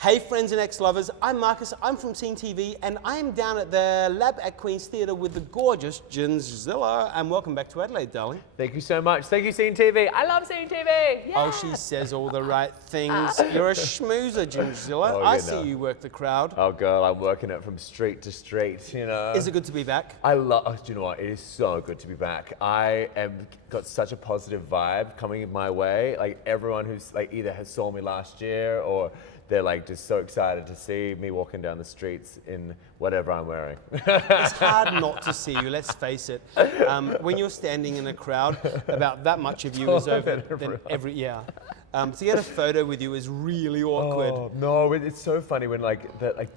Hey friends and ex-lovers, I'm Markus, I'm from Scene TV, and I'm down at the Lab at Queen's Theatre with the gorgeous Gingzilla, and welcome back to Adelaide, darling. Thank you so much. Thank you, Scene TV. I love Scene TV. Yeah. Oh, she says all the right things. You're a schmoozer, Gingzilla. Oh, I you see know. you work the crowd. Oh, girl, I'm working it from street to street, you know. Is it good to be back? I love, oh, do you know what? It is so good to be back. I am got such a positive vibe coming my way. Like everyone who's like either has saw me last year or they're like just so excited to see me walking down the streets in whatever I'm wearing. It's hard not to see you, let's face it. When you're standing in a crowd, about that much of you is over than every, yeah. To get a photo with you is really awkward. Oh, no, it's so funny when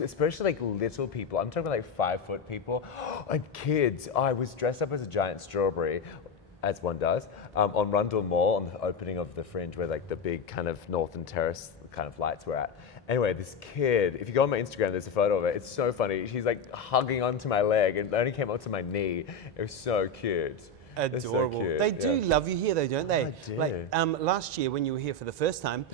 especially like little people, I'm talking like 5 foot people, and kids. I was dressed up as a giant strawberry, as one does, on Rundle Mall on the opening of the Fringe where like the big kind of Northern Terrace kind of lights were at. Anyway, this kid, if you go on my Instagram, there's a photo of it. It's so funny. She's like hugging onto my leg and it only came up to my knee. It was so cute. Adorable. So cute, they do love you here though, don't they? I do. Like last year when you were here for the first time,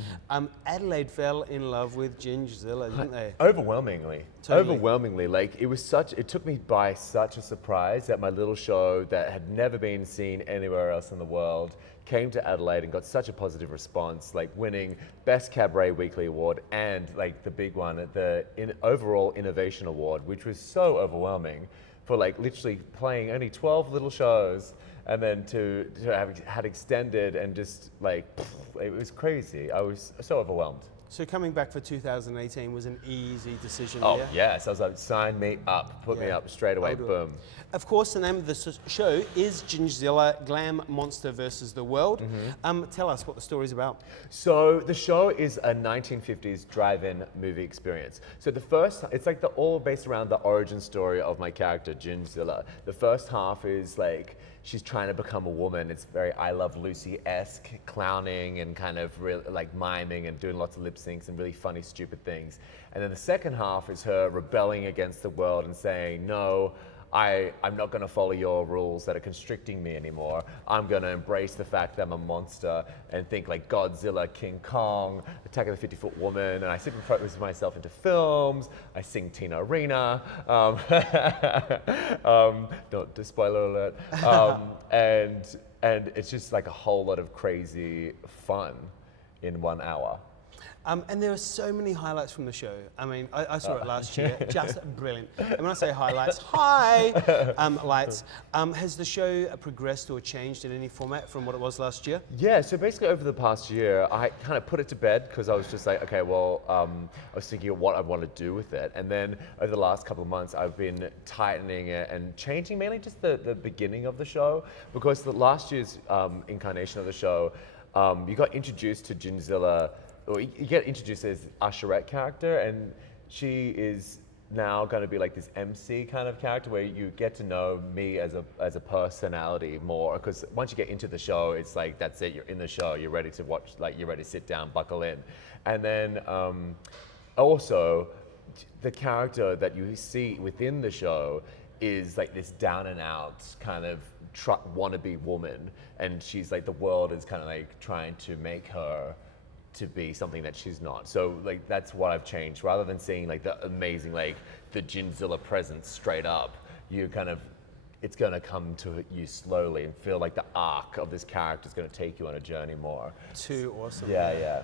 Adelaide fell in love with Gingzilla, didn't they? Overwhelmingly. Totally. Overwhelmingly. Like it took me by such a surprise that my little show that had never been seen anywhere else in the world came to Adelaide and got such a positive response, like winning Best Cabaret Weekly Award and like the big one, the Overall Innovation Award, which was so overwhelming for like literally playing only 12 little shows and then to have had extended and just like, it was crazy. I was so overwhelmed. So coming back for 2018 was an easy decision. Oh, yeah? yes. I was like, sign me up, put me up straight away, boom. Of course, the name of the show is Gingzilla, Glam Monster versus the World. Tell us what the story's about. So the show is a 1950s drive-in movie experience. So it's like all based around the origin story of my character, Gingzilla. The first half is like, she's trying to become a woman. It's very I Love Lucy-esque, clowning and kind of like miming and doing lots of lip syncs and really funny, stupid things. And then the second half is her rebelling against the world and saying, no, I'm not going to follow your rules that are constricting me anymore. I'm going to embrace the fact that I'm a monster and think like Godzilla, King Kong, Attack of the 50-Foot Woman, and I superimpose myself into films. I sing Tina Arena. Don't spoiler alert. And it's just like a whole lot of crazy fun in 1 hour. And there are so many highlights from the show. I mean, I saw it last year, just brilliant. And when I say highlights, lights. Has the show progressed or changed in any format from what it was last year? Yeah, so basically over the past year, I kind of put it to bed because I was just like, okay, well, I was thinking of what I want to do with it. And then over the last couple of months, I've been tightening it and changing mainly just the beginning of the show because the last year's incarnation of the show, you got introduced to Gingzilla. Or you get introduced as Usherette character, and she is now going to be like this MC kind of character where you get to know me as a personality more. Because once you get into the show, it's like that's it. You're in the show. You're ready to watch. Like you're ready to sit down, buckle in, and then also the character that you see within the show is like this down and out kind of wannabe woman, and she's like the world is kind of like trying to make her to be something that she's not. So like that's what I've changed. Rather than seeing like the amazing like the Gingzilla presence straight up, you kind of it's going to come to you slowly and feel like the arc of this character is going to take you on a journey more. Too awesome. Yeah.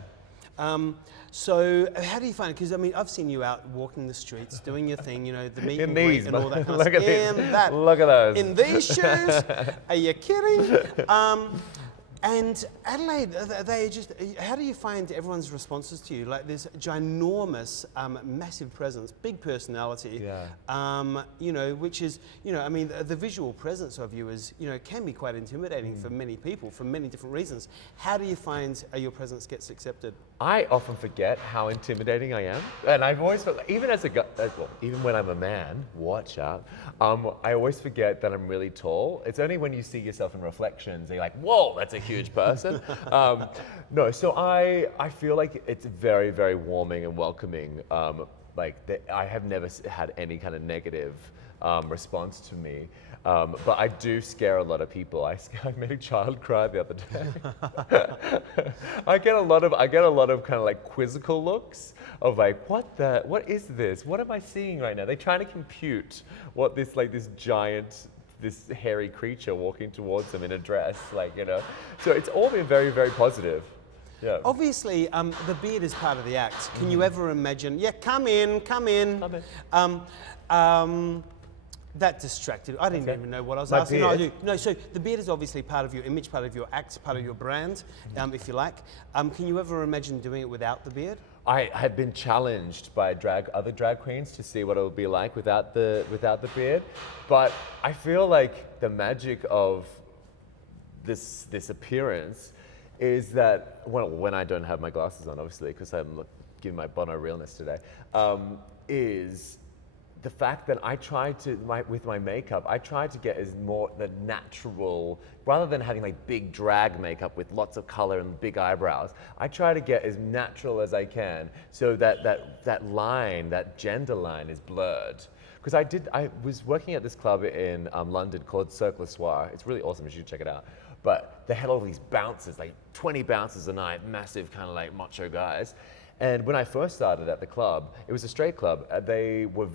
So how do you find it? Because I mean, I've seen you out walking the streets, doing your thing, you know, the meet and greet and all that kind of stuff. Look at those. In these shoes? Are you kidding? And Adelaide, they just, how do you find everyone's responses to you? Like this ginormous, massive presence, big personality, you know, which is, you know, I mean, the visual presence of you is, you know, can be quite intimidating for many people for many different reasons. How do you find your presence gets accepted? I often forget how intimidating I am. And I've always felt, even as a guy, well, even when I'm a man, watch out, I always forget that I'm really tall. It's only when you see yourself in reflections, you're like, whoa, that's a huge person. No, so I feel like it's very, very warming and welcoming. I have never had any kind of negative response to me. But I do scare a lot of people. I made a child cry the other day. I get a lot of kind of like quizzical looks of like, what is this? What am I seeing right now? They're trying to compute what this giant, this hairy creature walking towards them in a dress, like, you know. So it's all been very, very positive. Yeah. Obviously, the beard is part of the act. Can you ever imagine? Yeah, come in. That distracted. I didn't even know what I was asking. No, I do. No, so the beard is obviously part of your image, part of your act, part of your brand, if you like. Can you ever imagine doing it without the beard? I have been challenged by other drag queens to see what it would be like without the beard, but I feel like the magic of this appearance is that, well, when I don't have my glasses on, obviously, because I'm giving my Bono realness today, is the fact that I try to, with my makeup, I try to get as more the natural, rather than having like big drag makeup with lots of color and big eyebrows, I try to get as natural as I can so that line, that gender line is blurred. Because I was working at this club in London called Cirque Soir. It's really awesome, you should check it out. But they had all these bouncers, like 20 bouncers a night, massive kind of like macho guys. And when I first started at the club, it was a straight club. They were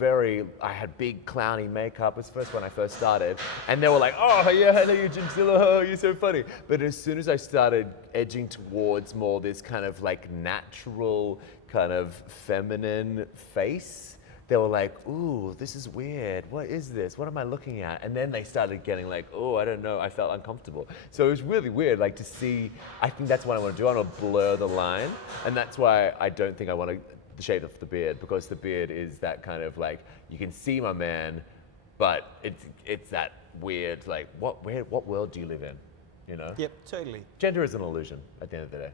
I had big clowny makeup. It was the first when I first started. And they were like, oh yeah, hello, you're Gingzilla, oh, you're so funny. But as soon as I started edging towards more this kind of like natural, kind of feminine face, they were like, ooh, this is weird. What is this? What am I looking at? And then they started getting like, oh, I don't know. I felt uncomfortable. So it was really weird, like to see, I think that's what I want to do. I want to blur the line. And that's why I don't think I want to shave off the beard, because the beard is that kind of like, you can see my man, but it's that weird, like, what world do you live in? You know? Yep, totally. Gender is an illusion at the end of the day.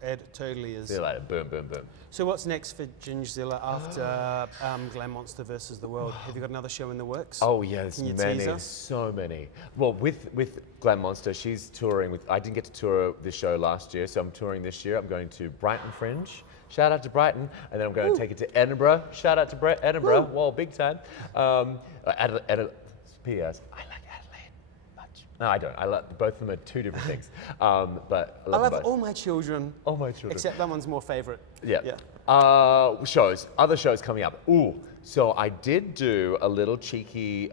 Ed totally is. See you later. Boom, boom, boom. So what's next for Gingzilla after Glam Monster versus the World? Have you got another show in the works? Oh yeah, there's Can you many, tease us? so many. Well, with Glam Monster, she's touring with. I didn't get to tour this show last year, so I'm touring this year. I'm going to Brighton Fringe. Shout out to Brighton, and then I'm going to take it to Edinburgh. Shout out to Edinburgh. Whoa, big time. P.S. I like Adelaide much. No, I don't. Both of them are two different things. But I love all my children. All my children. Except that one's more favourite. Yeah. Other shows coming up. Ooh, so I did do a little cheeky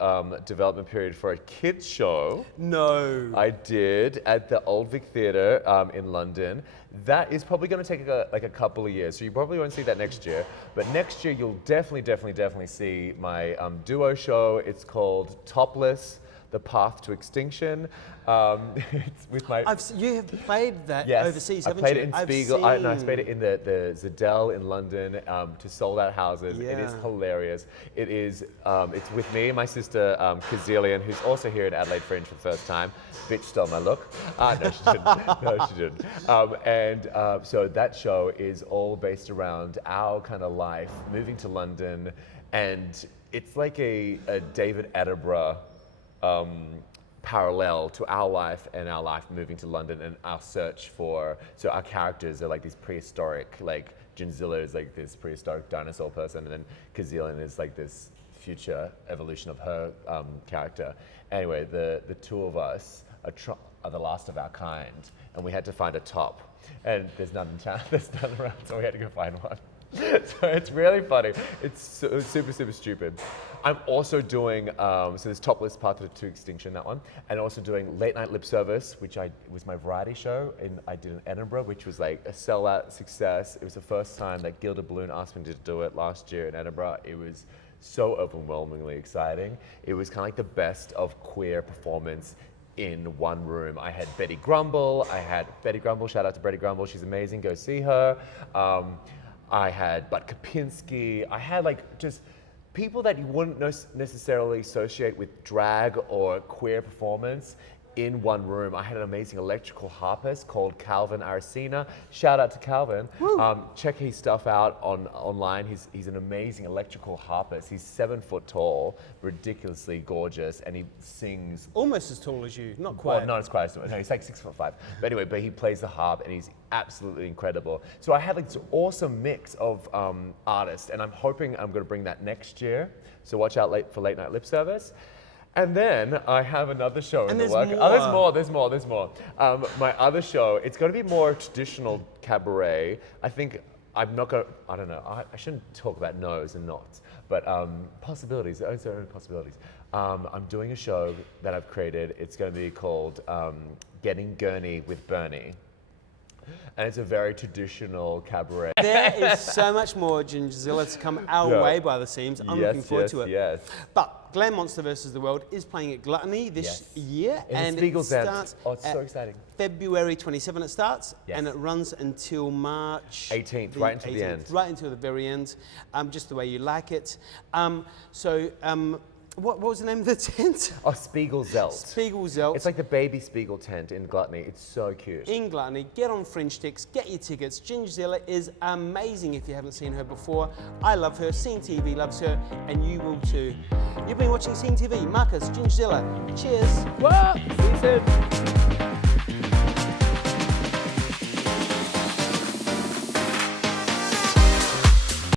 development period for a kids show. No. I did at the Old Vic Theatre in London. That is probably going to take a couple of years, so you probably won't see that next year. But next year you'll definitely see my duo show. It's called Topless: The Path to Extinction. It's with my. You have played that overseas, haven't you? I played you? it in Spiegel. I played it in the Zadell in London to sold out houses. Yeah. It is hilarious. It is. It's with me and my sister Gingzilla, who's also here at Adelaide Fringe for the first time. Bitch stole my look. No, she didn't. No, she didn't. So that show is all based around our kind of life, moving to London, and it's like a David Attenborough. Parallel to our life and our life moving to London and our search for, so our characters are like these prehistoric, like Gingzilla is like this prehistoric dinosaur person, and then Gingzilla is like this future evolution of her character. Anyway, the two of us are the last of our kind, and we had to find a top, and there's none around, so we had to go find one. So it's really funny. It's super stupid. I'm also doing, so there's Topless Path to Extinction, that one, and also doing Late Night Lip Service, which was my variety show, and I did in Edinburgh, which was like a sellout success. It was the first time that Gilda Balloon asked me to do it last year in Edinburgh. It was so overwhelmingly exciting. It was kind of like the best of queer performance in one room. I had Betty Grumble, shout out to Betty Grumble, she's amazing, go see her. I had Bud Kopinski. I had like just people that you wouldn't necessarily associate with drag or queer performance in one room. I had an amazing electrical harpist called Calvin Aracena. Shout out to Calvin. Check his stuff out online. He's an amazing electrical harpist. He's 7 foot tall, ridiculously gorgeous, and he sings. Almost as tall as you, not quite. Well, not as quite as, no, he's like 6'5". But anyway, he plays the harp and he's absolutely incredible. So I had like this awesome mix of artists, and I'm hoping I'm going to bring that next year. So watch out for Late Night Lip Service. And then I have another show in the there's work. more. Oh, there's more. My other show, it's going to be more traditional cabaret. I think I'm not going to, I don't know, I shouldn't talk about no's and nots, but possibilities, there are only possibilities. I'm doing a show that I've created. It's going to be called Getting Gurney with Bernie. And it's a very traditional cabaret. There is so much more Gingzilla to come our way by the seams. I'm looking forward to it. Yes. But Glam Monster versus the World is playing at Gluttony this year. And it starts Oh, it's so exciting. February 27 it starts, Yes. and it runs until March 18th, right until the end. Right until the very end, just the way you like it. What was the name of the tent? Oh, Spiegelzelt. Spiegelzelt. It's like the baby Spiegel tent in Gluttony. It's so cute. In Gluttony, get on Fringe Sticks, get your tickets. Gingzilla is amazing if you haven't seen her before. I love her, Scene TV loves her, and you will too. You've been watching Scene TV. Markus, Gingzilla, cheers. What? See you soon.